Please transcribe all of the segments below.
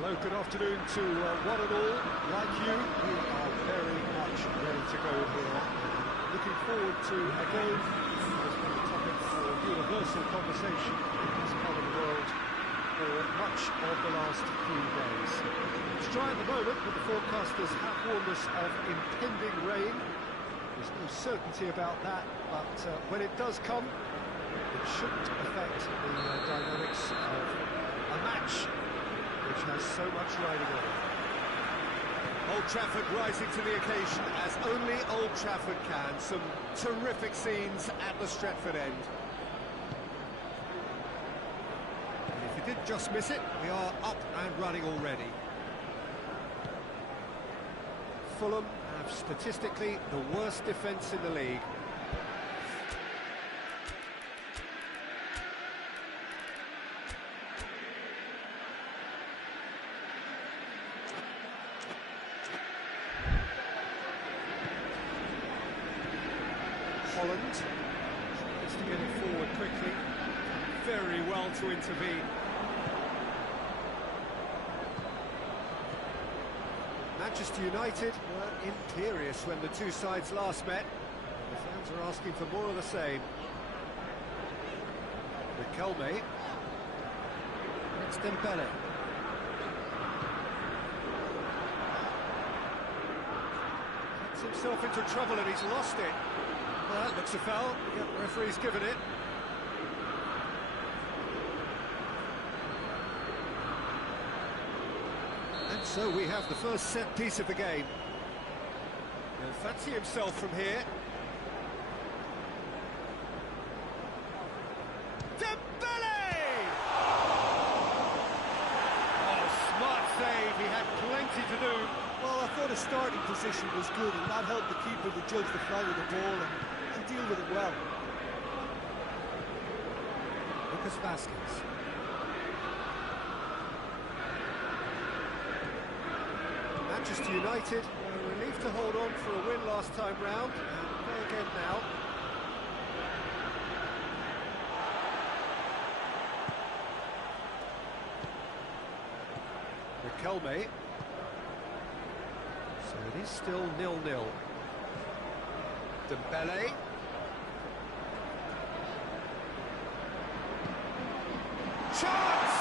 Hello, good afternoon to one and all. Like you, we are very much ready to go here. Looking forward to a game that's been a topic for universal conversation in this part of the world for much of the last few days. It's dry at the moment, but the forecasters have warned us of impending rain. There's no certainty about that, but when it does come, it shouldn't affect the dynamics of a match which has so much riding on it. Old Trafford rising to the occasion as only Old Trafford can. Some terrific scenes at the Stretford end. And if you did just miss it, we are up and running already. Fulham have statistically the worst defence in the league. Holland tries to get it forward quickly, very well to intervene. Manchester United were imperious when the two sides last met. The fans are asking for more of the same. Riquelme. It's Dembele. Gets himself into trouble and he's lost it. Well, that looks a foul. Yep, the referee's given it. And so we have the first set piece of the game. He'll fancy himself from here. Dembele! Oh, smart save. He had plenty to do. Well, I thought his starting position was good, and that helped the keeper to judge the flight of the ball and deal with it well. Lucas Vazquez. Manchester United were relieved to hold on for a win last time round, and go again now. Riquelme. So it is still 0-0. Dembele. Chance!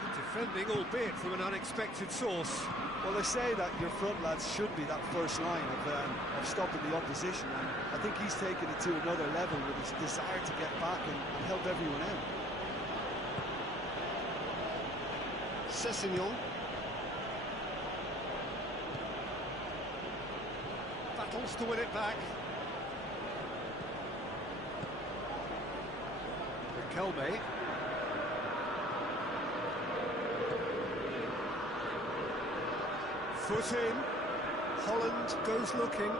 Good defending, albeit from an unexpected source. Well, they say that your front lads should be that first line of stopping the opposition, and I think he's taken it to another level with his desire to get back and help everyone out. Sessegnon. Battles to win it back. Riquelme. Foot in. Holland goes looking.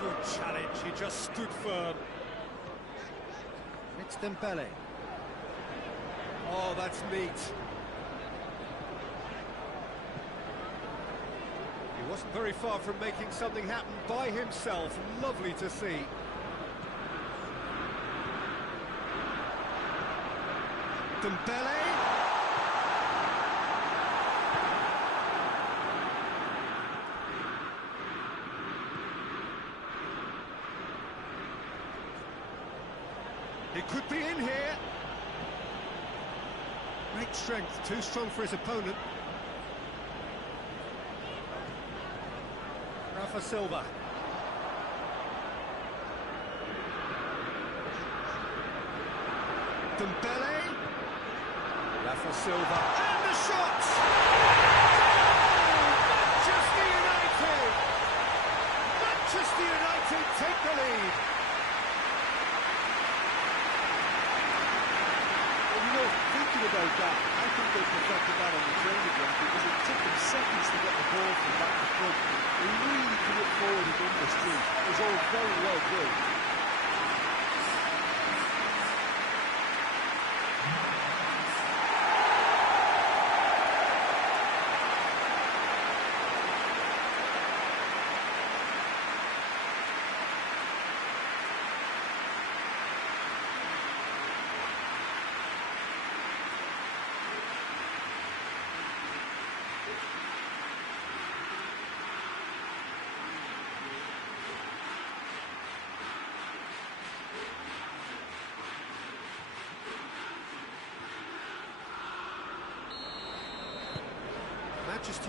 Good challenge, he just stood firm. It's Dembele. Oh, that's neat. He wasn't very far from making something happen by himself. Lovely to see. Dembele. It could be in here. Great strength, too strong for his opponent. Rafa Silva. Dembele. Rafa Silva. And the shot! Manchester United! Manchester United take the lead. Thinking about that, I think they perfected that on the training ground because it took them seconds to get the ball from back to front. They really commit forward and in this team. It was all very well built.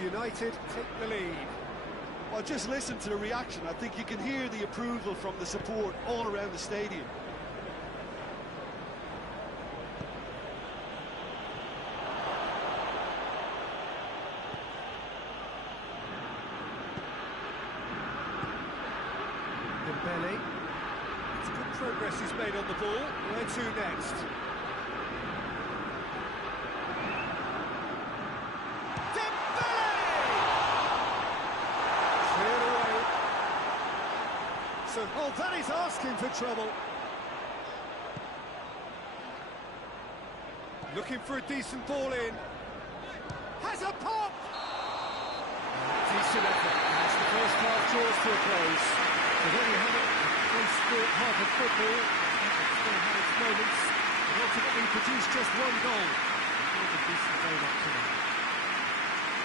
United take the lead. Well, just listen to the reaction. I think you can hear the approval from the support all around the stadium. Dembele. It's good progress he's made on the ball. Where to next? So, oh, that is asking for trouble. Looking for a decent ball in. Has a pop! Decent effort. As the first half draws to a close. So there you have it, a close-sport half of football. It still had its moments, and ultimately produced just one goal. A decent game up to now.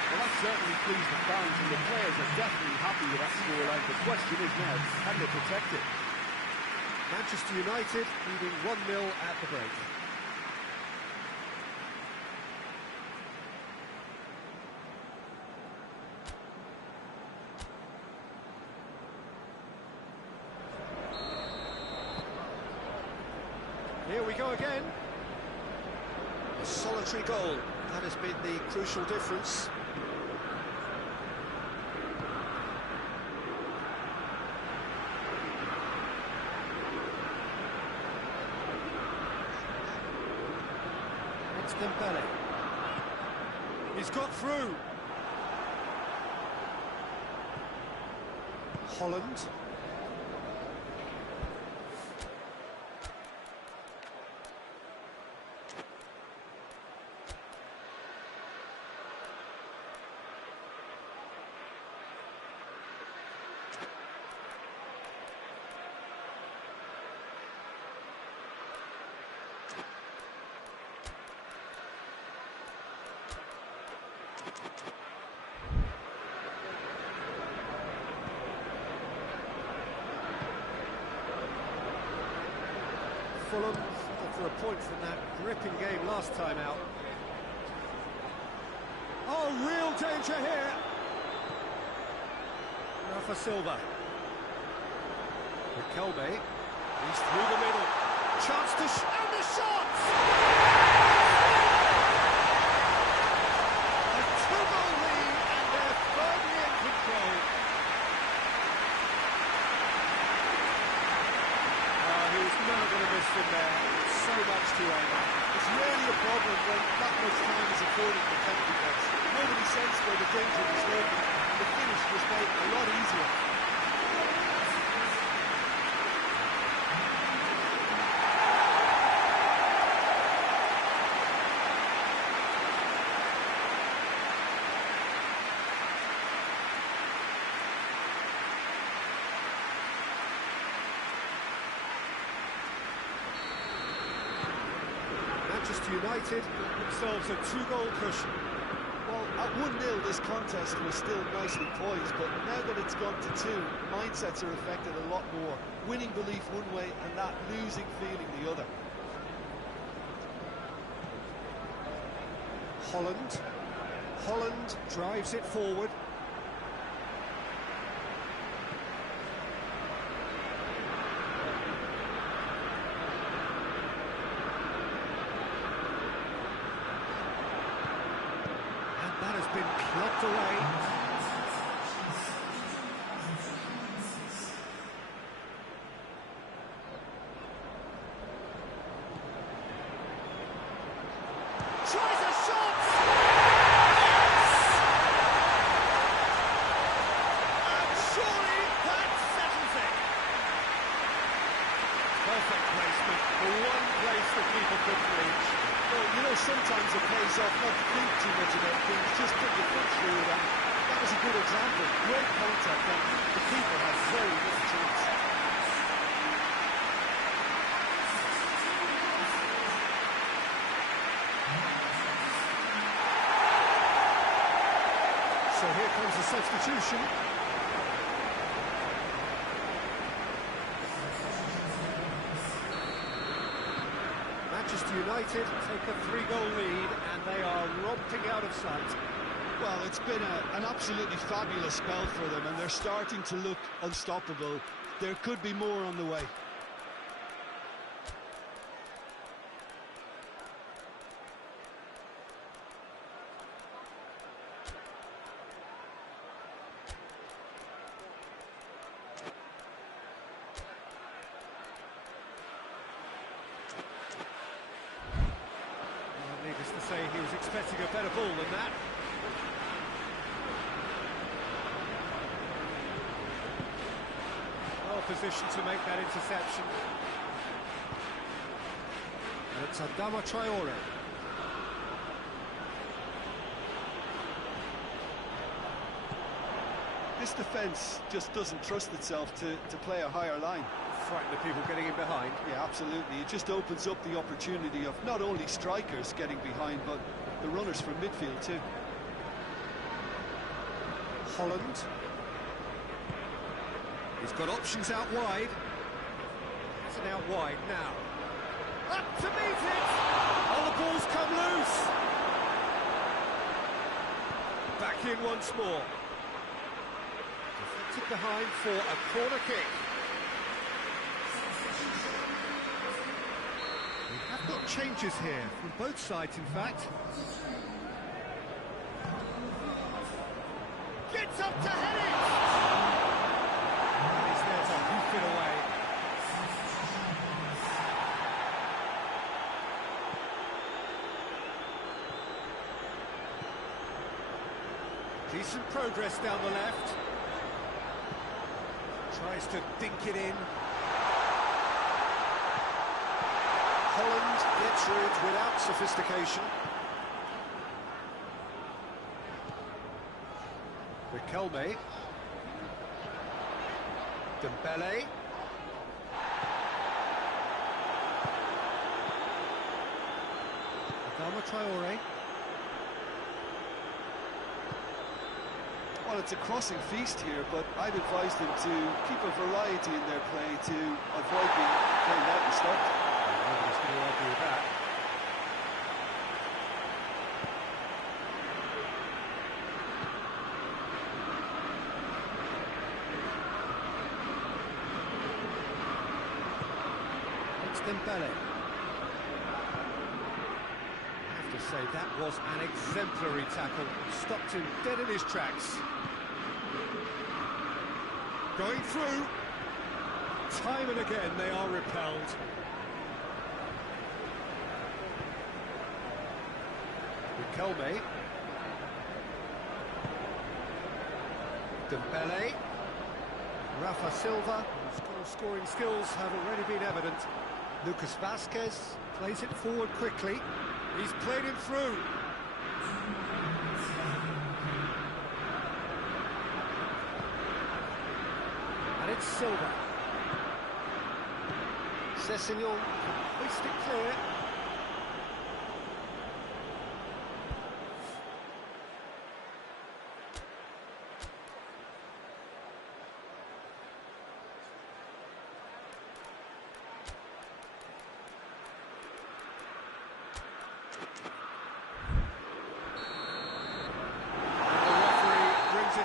Well, that certainly pleased the fans, and the players are definitely happy with that scoreline. The question is now, can they protect it? Manchester United leading 1-0 at the break. Here we go again. A solitary goal. That has been the crucial difference. It's Dembele. He's got through. Holland. Fulham settled for a point from that gripping game last time out. Oh, real danger here. Rafa Silva. Riquelme. He's through the middle. Chance to and the shot! A two-goal lead, and they're firmly in control. He was never going to miss from there. So much to aim at. It's rarely a problem when that much time is afforded in the penalty box. Nobody sensed where the danger was lurking, and the finish was made a lot easier. Manchester United themselves a two-goal cushion. Well, at 1-0 this contest was still nicely poised, but now that it's gone to 2, mindsets are affected a lot more. Winning belief one way and that losing feeling the other. Holland drives it forward. That has been plucked away. Tries a shot! Yes! And surely that settles it. Perfect placement. The one place that people couldn't reach. Well, you know, sometimes it pays off not to think too much about things, just put your foot through it, and that was a good example. Great contact, and the keeper had very little chance. So here comes the substitution. Manchester United take a 3-goal lead, and they are romping out of sight. Well, it's been an absolutely fabulous spell for them, and they're starting to look unstoppable. There could be more on the way. Well, needless to say, he was expecting a better ball than that. Well positioned to make that interception. And it's Adama Traore. This defence just doesn't trust itself to play a higher line. Frighten the people getting in behind. Yeah, absolutely. It just opens up the opportunity of not only strikers getting behind, but the runners from midfield too. Holland. He's got options out wide. It's an out wide now. Up to meet it! Oh, the ball's come loose! Back in once more. Deflected behind for a corner kick. We have got changes here, from both sides in fact. Gets up to head it! And he's there to hoof it away. Decent progress down the left. Tries to dink it in. Holland gets through it without sophistication. Riquelme. Dembele. Adama Traore. Well, it's a crossing feast here, but I'd advise them to keep a variety in their play to avoid being played out and stopped. Nobody's going to argue with that. It's Dembele. I have to say, that was an exemplary tackle. Stopped him dead in his tracks. Going through. Time and again they are repelled. Riquelme. Dembele. Rafa Silva. His goal-scoring skills have already been evident. Lucas Vasquez plays it forward quickly. He's played him through. And it's Silva. Sessegnon. Hoist it clear.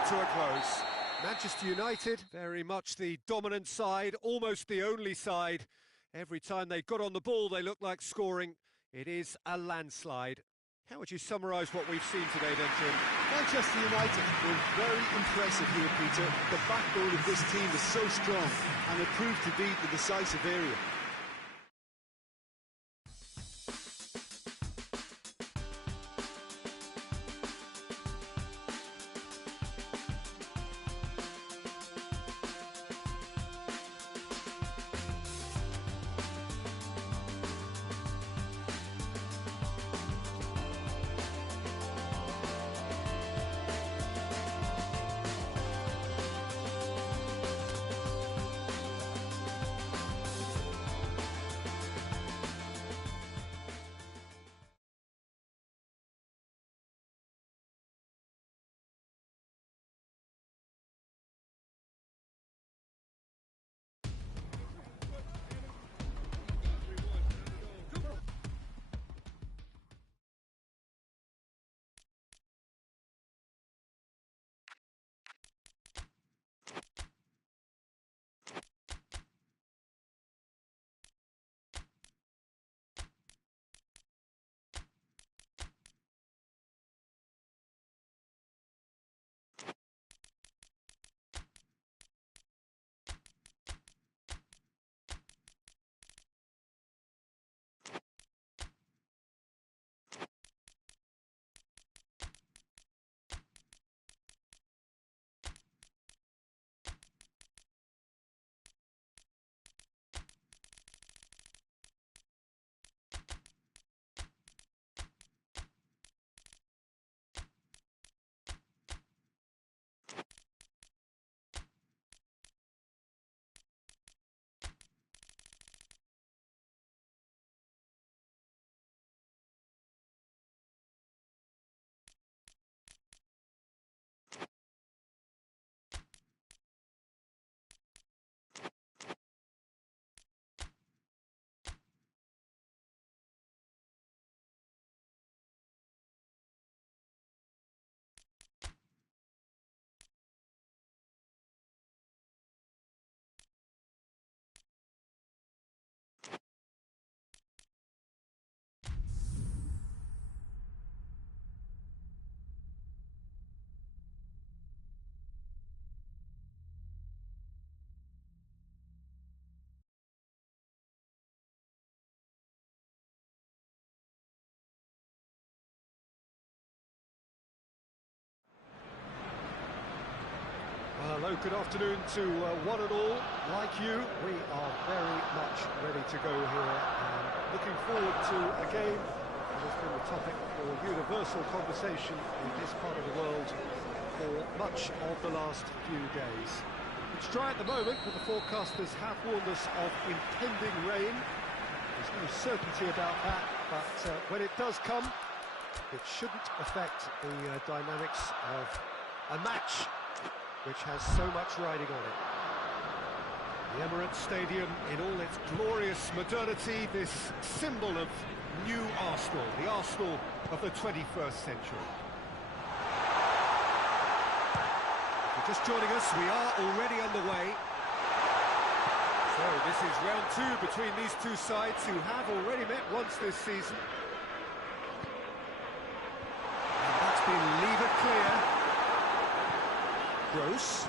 To a close. Manchester United, very much the dominant side, almost the only side. Every time they got on the ball, they looked like scoring. It is a landslide. How would you summarise what we've seen today, then, Jim? Manchester United were very impressive here, Peter. The backbone of this team is so strong, and it proved to be the decisive area. good afternoon to one and all. Like you, we are very much ready to go here and looking forward to a game that has been the topic for universal conversation in this part of the world for much of the last few days. It's dry at the moment, but the forecasters have warned us of impending rain. There's no certainty about that, but when it does come, it shouldn't affect the dynamics of a match which has so much riding on it. The Emirates Stadium in all its glorious modernity, this symbol of new Arsenal, the Arsenal of the 21st century. If you're just joining us, we are already underway. So this is round two between these two sides who have already met once this season. And that's been levered clear. Gross.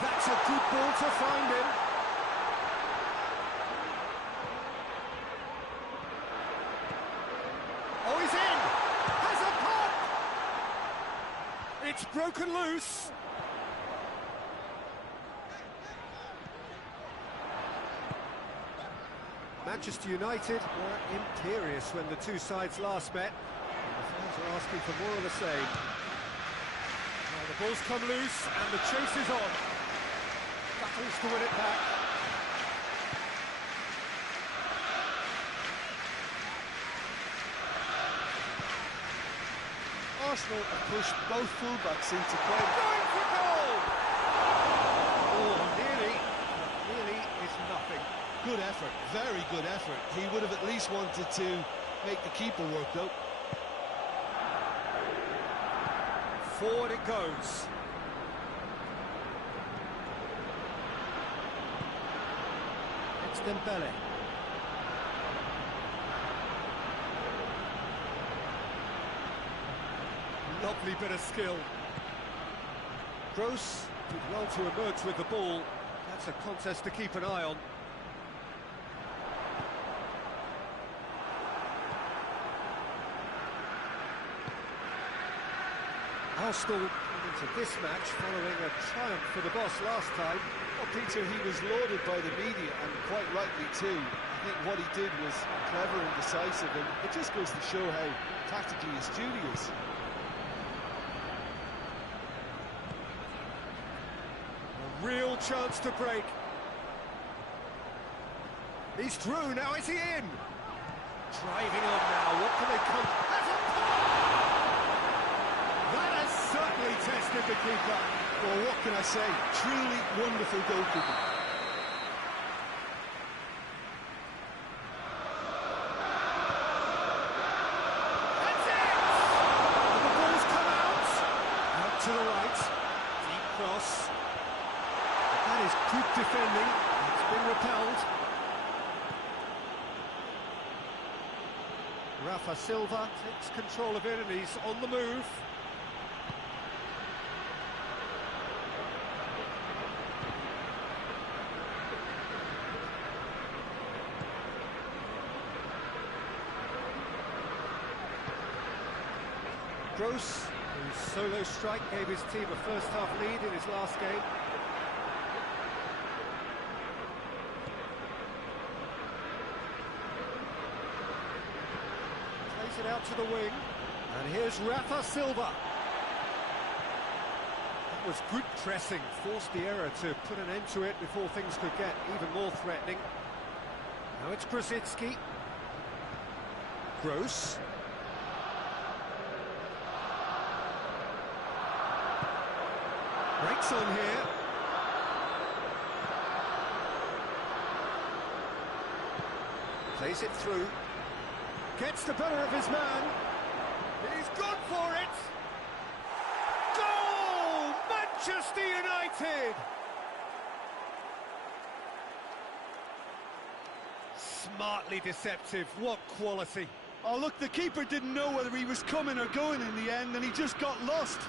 That's a good ball to find him. Oh, he's in! Has a pop! It's broken loose. Manchester United were imperious when the two sides last met. And the fans are asking for more of the same. Now the ball's come loose and the chase is on. Battles to win it back. Arsenal have pushed both fullbacks into play. Going for goal! Oh, nearly is nothing. Good effort, very good effort. He would have at least wanted to make the keeper work, though. Forward it goes. It's Dembele. Lovely bit of skill. Gross did well to emerge with the ball. That's a contest to keep an eye on. Arsenal into this match following a triumph for the boss last time. Well, Peter, he was lauded by the media, and quite rightly too. I think what he did was clever and decisive, and it just goes to show how tactically astute he is. A real chance to break. He's through, now is he in? Driving on now, what can they come? That has certainly tested the keeper. Well, what can I say? Truly wonderful goalkeeping. That's it! And the ball's come out. Out to the right. Deep cross. But that is good defending. It's been repelled. Rafa Silva takes control of it and he's on the move. Gross, whose solo strike gave his team a first-half lead in his last game. Plays it out to the wing, and here's Rafa Silva. That was good pressing, forced the error to put an end to it before things could get even more threatening. Now it's Krasicki. Gross. Breaks on here. Plays it through. Gets the better of his man. He's gone for it. Goal! Manchester United! Smartly deceptive. What quality. Oh, look, the keeper didn't know whether he was coming or going in the end, and he just got lost.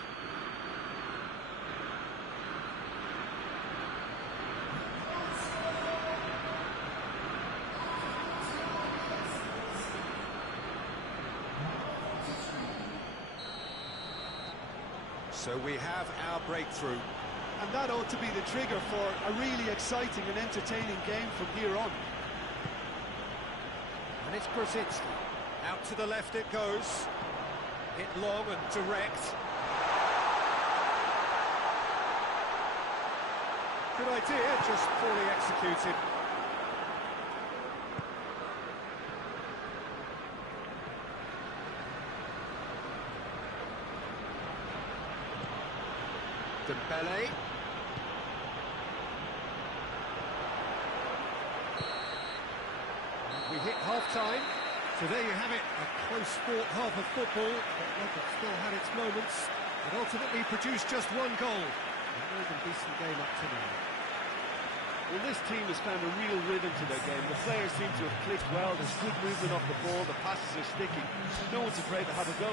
So we have our breakthrough. And that ought to be the trigger for a really exciting and entertaining game from here on. And it's Grosicki. Out to the left it goes. Hit long and direct. Good idea, just poorly executed. Dembele. We hit half-time. So there you have it, a close-fought half of football, but one that still had its moments, but ultimately produced just one goal. A more than decent game up to now. Well, this team has found a real rhythm to their game. The players seem to have clicked well, there's good movement off the ball, the passes are sticking. No one's afraid to have a go.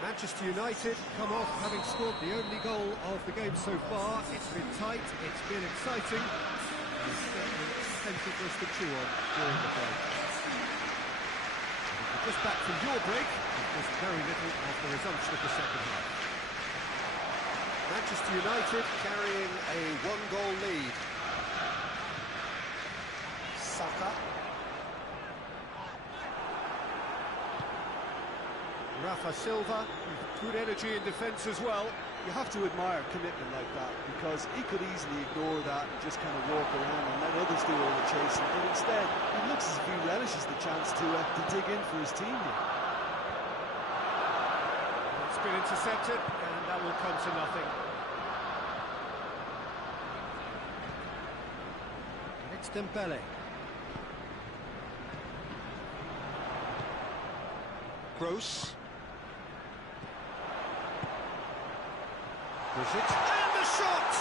Manchester United come off having scored the only goal of the game so far. It's been tight, it's been exciting, and there's certainly plenty for us to chew on during the break. Just back from your break, there's very little of the resumption of the second half. Manchester United carrying a one-goal lead. Saka. Rafa Silva, good energy in defence as well. You have to admire commitment like that, because he could easily ignore that and just kind of walk around and let others do all the chasing, but instead it looks as if he relishes the chance to dig in for his team here. It's been intercepted and that will come to nothing. And it's Dembele. Gross. And the shot!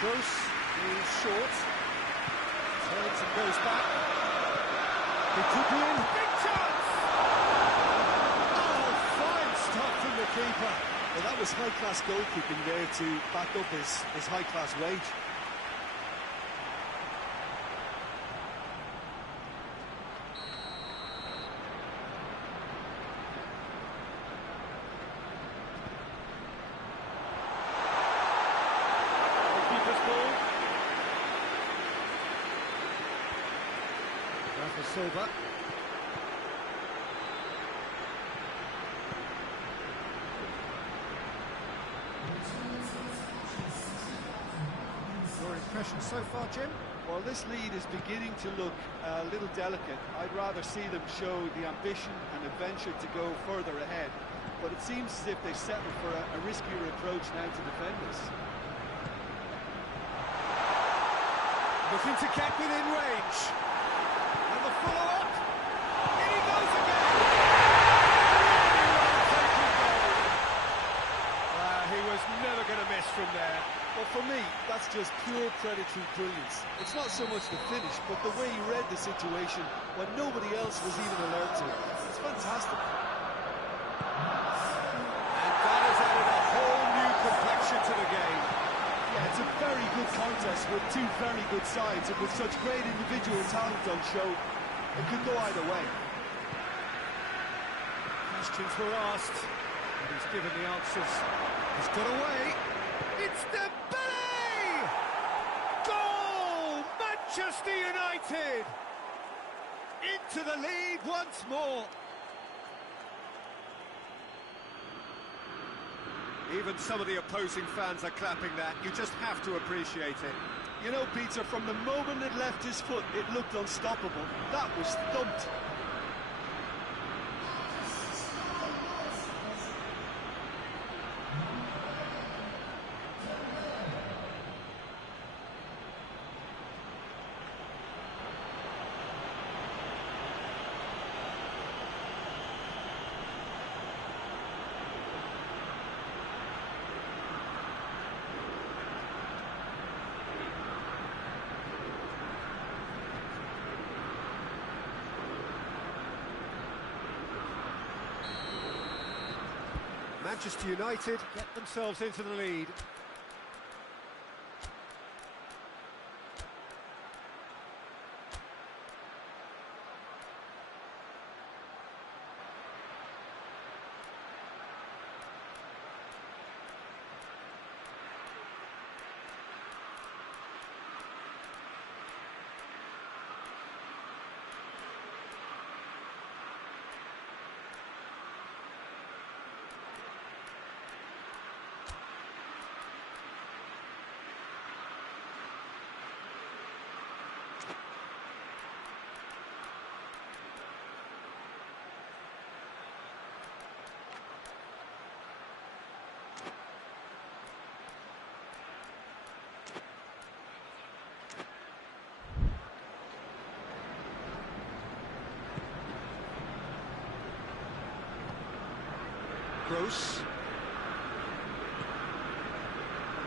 Gross is short. Turns and goes back. It could be in. Big chance! Oh, fine stop from the keeper. Well, that was high-class goalkeeping there to back up his high-class wage. Rafa Silva. Your impression so far, Jim? Well, this lead is beginning to look a little delicate. I'd rather see them show the ambition and adventure to go further ahead. But it seems as if they settle for a riskier approach now to defend us. Looking to get within range. And the follow-up. In he goes again. He was never going to miss from there. Well, for me, that's just pure predatory brilliance. It's not so much the finish, but the way he read the situation when nobody else was even alert to it. It's fantastic. And that has added a whole new complexion to the game. Yeah, it's a very good contest with two very good sides, and with such great individual talent on show, it could go either way. Questions were asked, and he's given the answers. He's got away. It's Dembele! Goal! Manchester United! Into the lead once more. Even some of the opposing fans are clapping that. You just have to appreciate it. You know, Peter, from the moment it left his foot, it looked unstoppable. That was thumped. Manchester United get themselves into the lead. Gross.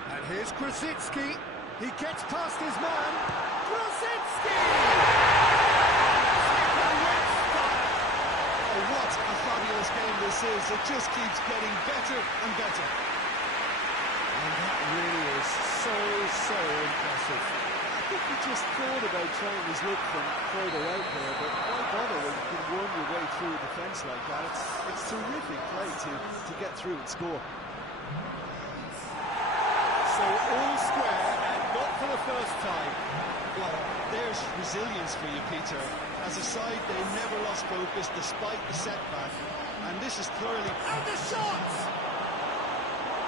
And here's Krasitsky. He gets past his man. Krasitsky! Oh, what a fabulous game this is. It just keeps getting better and better. And that really is so impressive. I think we just thought about trying his look from further out there, but why bother when you can worm your way through a defence like that? It's terrific play to get through and score. So all square, and not for the first time. Well, there's resilience for you, Peter. As a side, they never lost focus despite the setback. And this is clearly... And the shot!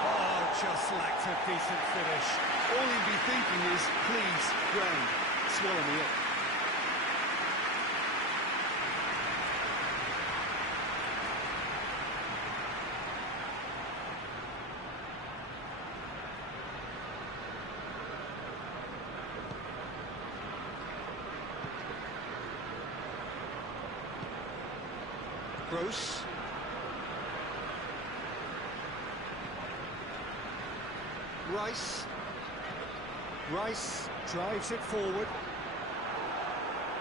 Oh, just lacked a decent finish. All he'd be thinking is, please, ground, swallow me up. Gross. Rice drives it forward.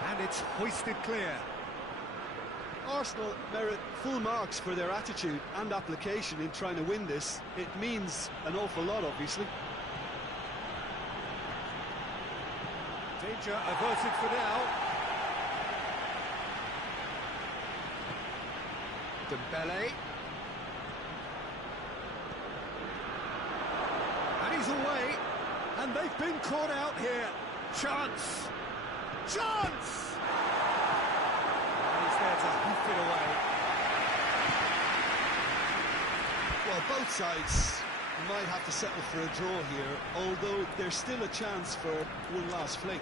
And it's hoisted clear. Arsenal merit full marks for their attitude and application in trying to win this. It means an awful lot, obviously. Danger averted for now. Dembele. And he's away. And they've been caught out here. Chance! Chance! And he's there to hoof it away. Well, both sides might have to settle for a draw here, although there's still a chance for one last fling.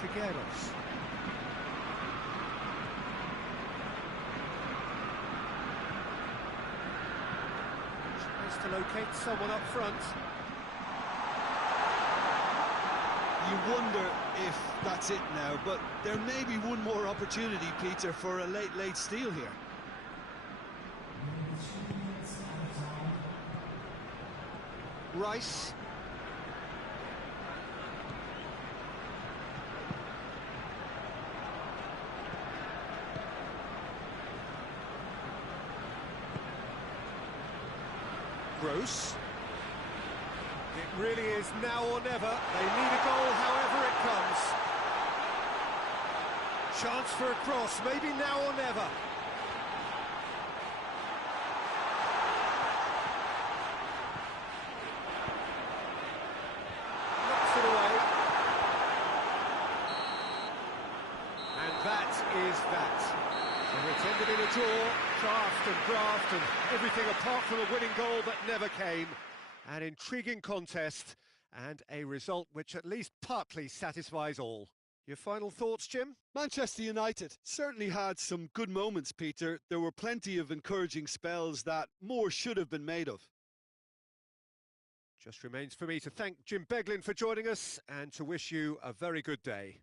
Trigueros. Tries to locate someone up front. You wonder if that's it now, but there may be one more opportunity, Peter, for a late steal here. Rice. Gross. It really is now or never. They need a goal however it comes. Chance for a cross, maybe now or never. Knocks it away. And that is that. So it's ended in a draw, craft and graft and everything apart from a winning goal that never came. An intriguing contest and a result which at least partly satisfies all. Your final thoughts, Jim? Manchester United certainly had some good moments, Peter. There were plenty of encouraging spells that more should have been made of. Just remains for me to thank Jim Beglin for joining us and to wish you a very good day.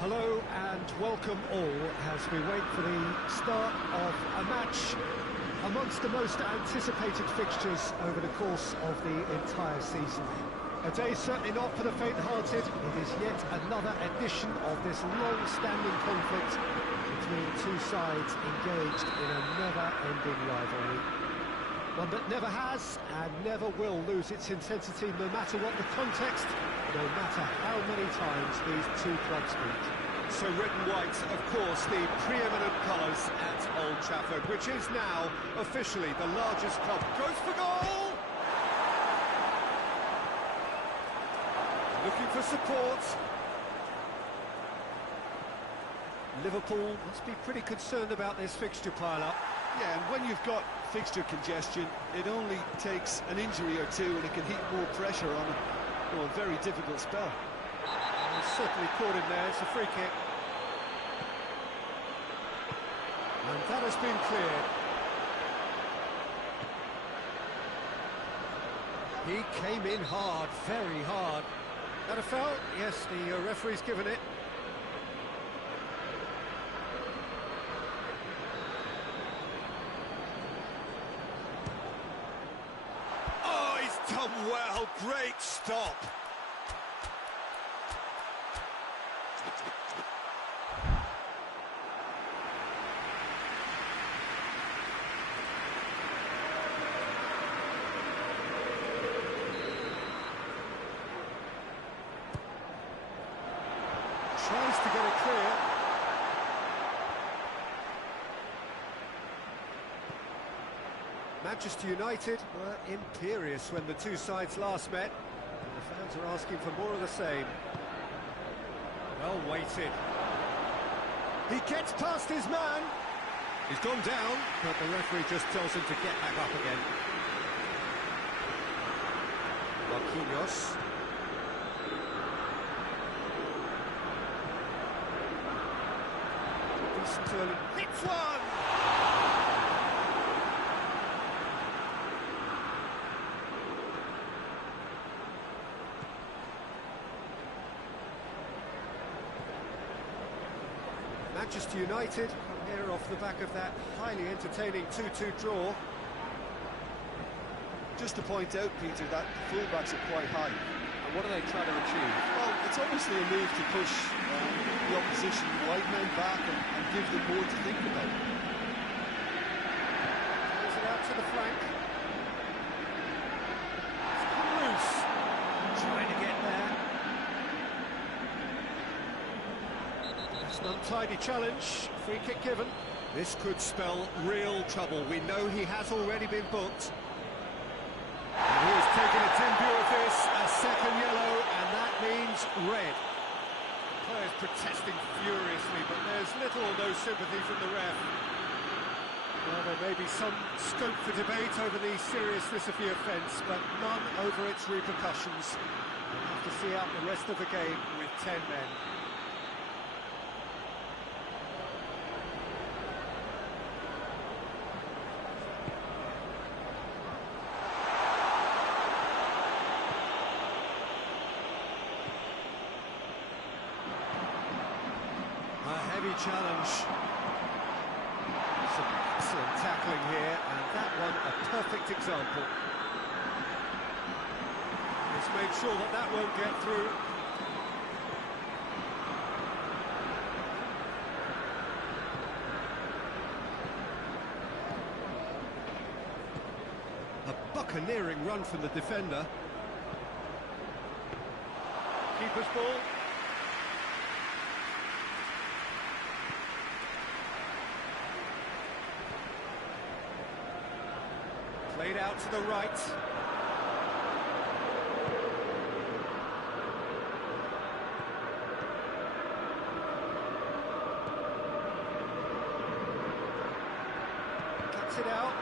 Hello and welcome all as we wait for the start of a match amongst the most anticipated fixtures over the course of the entire season. A day certainly not for the faint-hearted. It is yet another edition of this long-standing conflict between two sides engaged in a never-ending rivalry. One that never has and never will lose its intensity no matter what the context, no matter how many times these two clubs meet. So red and white, of course, the preeminent colours at Old Trafford, which is now officially the largest club. Goes for goal! Looking for support. Liverpool must be pretty concerned about this fixture pile-up. Yeah, and when you've got fixture congestion, it only takes an injury or two and it can heap more pressure on a very difficult spell. He's certainly caught him there. It's a free kick. And that has been cleared. He came in hard, very hard. That a foul? Yes, the referee's given it. Oh, he's done well. Great stop. Tries to get it clear. Manchester United were imperious when the two sides last met, and the fans are asking for more of the same. Well weighted. He gets past his man. He's gone down, but the referee just tells him to get back up again. Marquinhos. Sterling hits one! Manchester United come here off the back of that highly entertaining 2-2 draw. Just to point out, Peter, that the fullbacks are quite high. And what are they trying to achieve? Well, it's obviously a move to push the opposition wide men back and give them more to think about. Plays it out to the flank. It's come loose. Trying to get there. That's an untidy challenge. Free kick given. This could spell real trouble. We know he has already been booked. And he's taken a dim view of this, a second yellow, and that means red. Players protesting furiously, but there's little or no sympathy from the ref. Well, there may be some scope for debate over the seriousness of the offence, but none over its repercussions. We'll have to see out the rest of the game with 10 men. A heavy challenge. Some excellent tackling here, and that one a perfect example. He's made sure that that won't get through. A buccaneering run from the defender. Keeper's ball. Played out to the right. Cuts it out.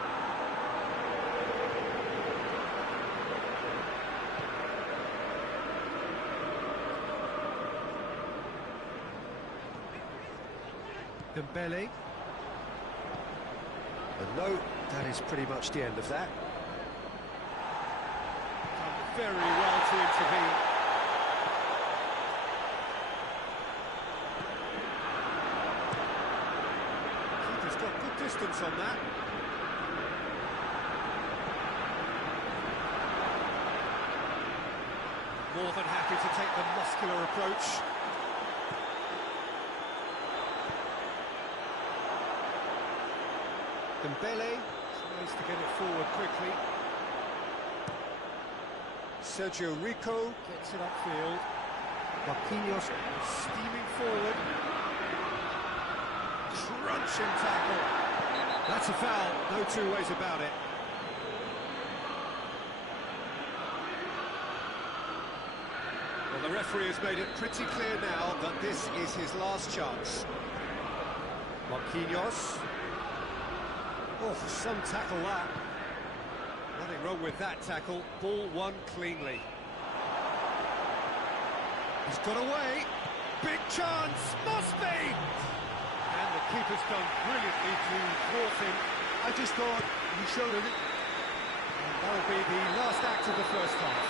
Dembele. And no, that is pretty much the end of that. Done very well to intervene. distance on that. More than happy to take the muscular approach. Dembele tries to get it forward quickly. Sergio Rico gets it upfield. Marquinhos steaming forward. Crunching tackle. That's a foul, no two ways about it. Well, the referee has made it pretty clear now that this is his last chance. Marquinhos. Oh, some tackle that. Nothing wrong with that tackle. Ball won cleanly. He's got away. Big chance. Must be. And the keeper's done brilliantly to thwart him. I just thought he showed it. And that'll be the last act of the first half.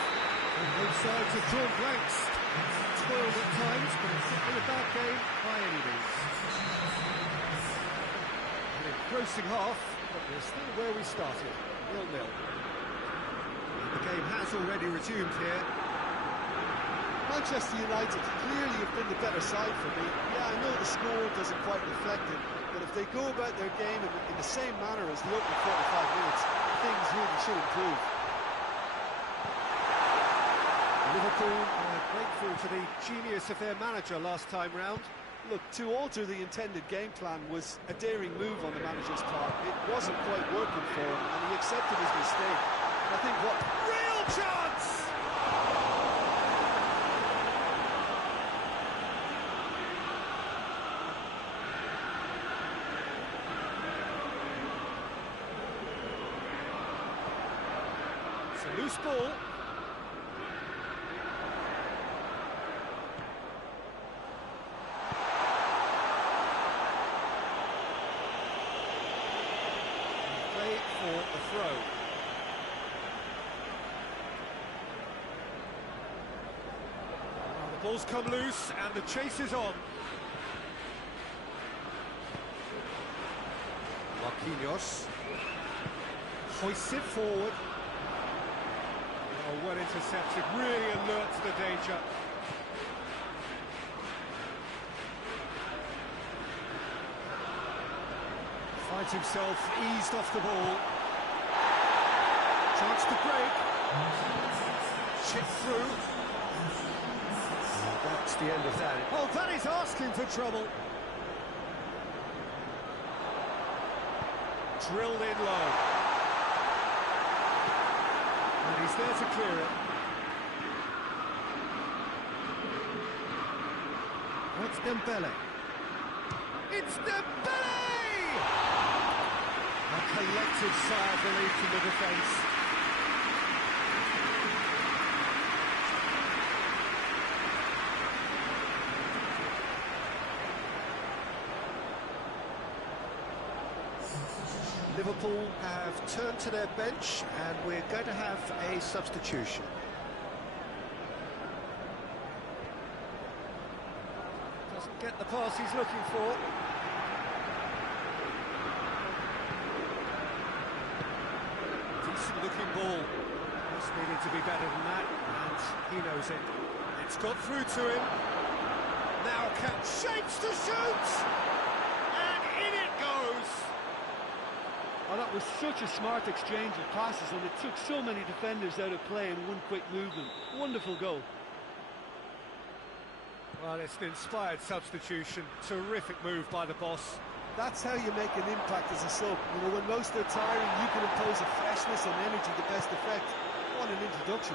And both sides have drawn blanks. Spoiled at times, but it's not been a bad game by any means. An engrossing half, but we're still where we started, 0-0. The game has already resumed here. Manchester United clearly have been the better side for me. Yeah, I know the score doesn't quite reflect it, but if they go about their game in the same manner as the opening 45 minutes, things really should improve. Liverpool are grateful to the genius of their manager last time round. Look, to alter the intended game plan was a daring move on the manager's part. It wasn't quite working for him, and he accepted his mistake. I think what... Real chance! It's a loose ball. For the throw. The ball's come loose and the chase is on. Marquinhos hoists it forward. Oh, well intercepted, really alert to the danger. Finds himself eased off the ball. Chance to break. Chip through. That's the end of that. Oh, that is asking for trouble. Drilled in low. And he's there to clear it. That's Dembele. It's Dembele! A collective sigh of relief from the defence. Liverpool have turned to their bench and we're going to have a substitution. Doesn't get the pass he's looking for. Looking ball. Just needed to be better than that, and he knows it. It's got through to him. Now shapes to shoot! And in it goes! Oh, that was such a smart exchange of passes, and it took so many defenders out of play in one quick movement. Wonderful goal. Well, it's an inspired substitution. Terrific move by the boss. That's how you make an impact as a sub. You know, when most are tiring, you can impose a freshness and energy to best effect. What an introduction.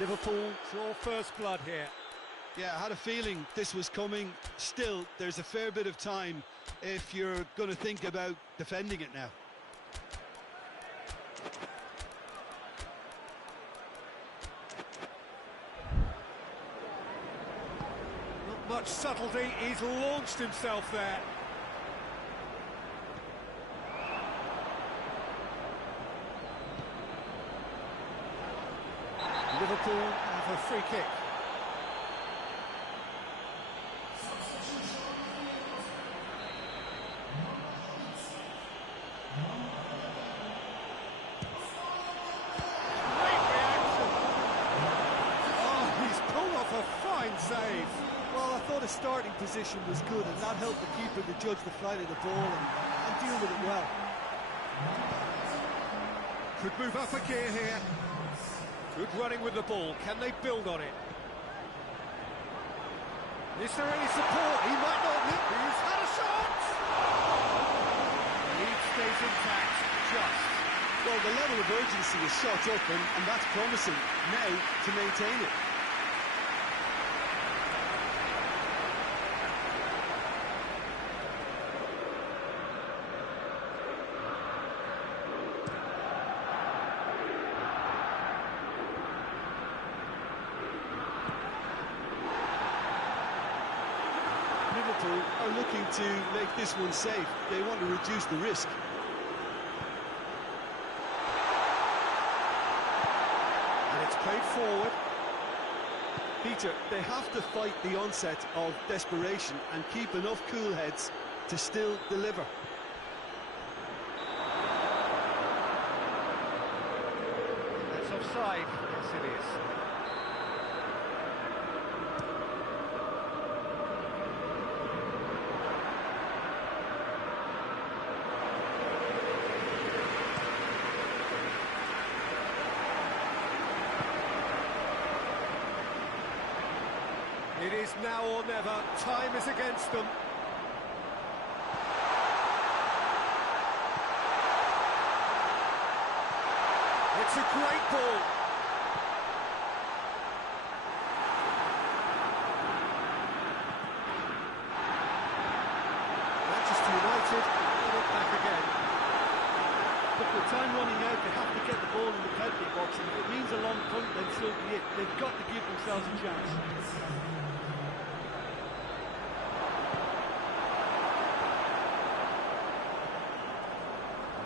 Liverpool draw first blood here. Yeah, I had a feeling this was coming. Still, there's a fair bit of time if you're going to think about defending it now. Much subtlety, he's launched himself there. Liverpool have a free kick. is. Well, I thought his starting position was good, and that helped the keeper to judge the flight of the ball and deal with it well. Could move up a gear here. Good running with the ball. Can they build on it? Is there any support? He might not. He's had a shot! The lead stays intact, just. Well, the level of urgency is shot up, and that's promising. Now to maintain it. Liverpool are looking to make this one safe. They want to reduce the risk. And it's played forward. Peter, they have to fight the onset of desperation and keep enough cool heads to still deliver. That's offside. Yes, it is. It is now or never. Time is against them. It's a great ball. Manchester United get it back again. But with time running out, they have to get the ball in the penalty box, and if it means a long punt, then so be it. They've got to give themselves a chance.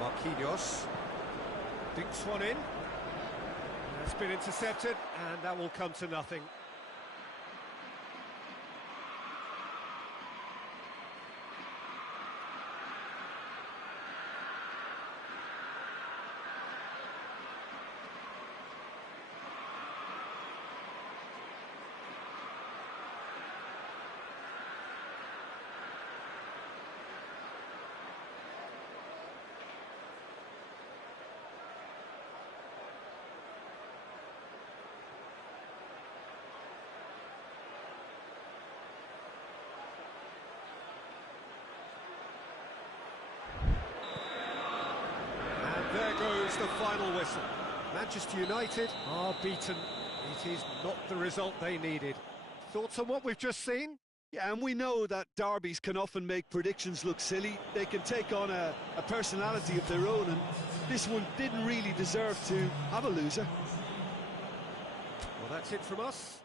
Marquinhos dinks one in. That's been intercepted, and that will come to nothing. There goes the final whistle. Manchester United are beaten. It is not the result they needed. Thoughts on what we've just seen? Yeah, and we know that derbies can often make predictions look silly. They can take on a personality of their own, and this one didn't really deserve to have a loser. Well, that's it from us.